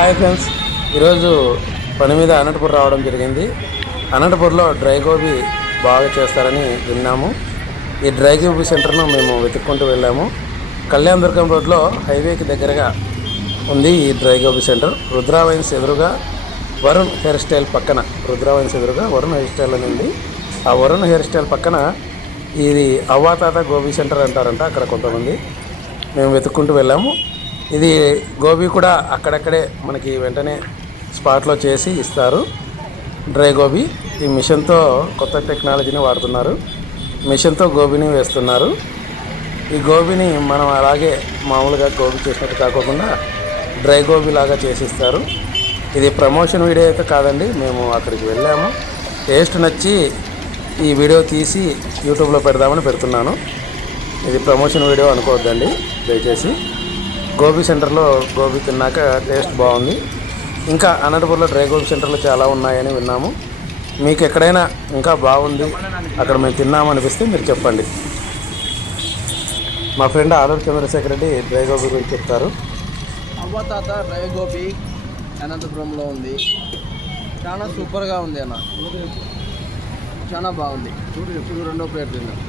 Hi friends. ఈరోజు పని మీద అనంతపురం రావడం జరిగింది. అనంతపురంలో డ్రై గోబీ బాగా చేస్తారని విన్నాము. ఈ డ్రై గోబీ సెంటర్ను మేము వెతుక్కుంటూ వెళ్ళాము. కళ్యాణ్ దుర్గం రోడ్లో హైవేకి దగ్గరగా ఉంది ఈ dry gobi centre. Rudra wines ఎదురుగా వరుణ్ హెయిర్ స్టైల్ పక్కన రుద్రా వైన్స్ ఎదురుగా వరుణ్ హెయిర్ స్టైల్ అని ఉంది. ఆ వరుణ్ హెయిర్ స్టైల్ పక్కన ఇది అవ్వాతాత గోబీ సెంటర్ అంటారంట అక్కడ కొంతమంది. మేము వెతుక్కుంటూ వెళ్ళాము. ఇది గోబీ కూడా అక్కడక్కడే మనకి వెంటనే స్పాట్లో చేసి ఇస్తారు. డ్రై గోబీ. ఈ మిషన్తో కొత్త టెక్నాలజీని వాడుతున్నారు. మిషన్తో గోబీని వేస్తున్నారు. ఈ గోబీని మనం అలాగే మామూలుగా గోబీ చేసినట్టు కాకుండా డ్రై గోబీ లాగా చేసిస్తారు ఇది ప్రమోషన్ వీడియో అయితే కాదండి మేము అక్కడికి వెళ్ళాము. టేస్ట్ నచ్చి ఈ వీడియో తీసి యూట్యూబ్లో పెడదామని పెడుతున్నాను. ఇది ప్రమోషన్ వీడియో అనుకోవద్దండి దయచేసి. గోబీ సెంటర్లో గోబీ తిన్నాక టేస్ట్ బాగుంది. ఇంకా అనంతపూర్లో డ్రై గోబీ సెంటర్లు చాలా ఉన్నాయని విన్నాము. మీకు ఎక్కడైనా ఇంకా బాగుంది అక్కడ మేము తిన్నామనిపిస్తే మీరు చెప్పండి. మా ఫ్రెండ్ ఆలూరు చంద్రశేఖర్ రెడ్డి డ్రై గోబీ గురించి చెప్తారు. అవ్వ తాత డ్రై గోబీ అనంతపురంలో ఉంది. చాలా సూపర్గా ఉంది అన్న. చాలా బాగుంది. చూడు ఎప్పుడు రెండో ప్లేట్ తిన్నాను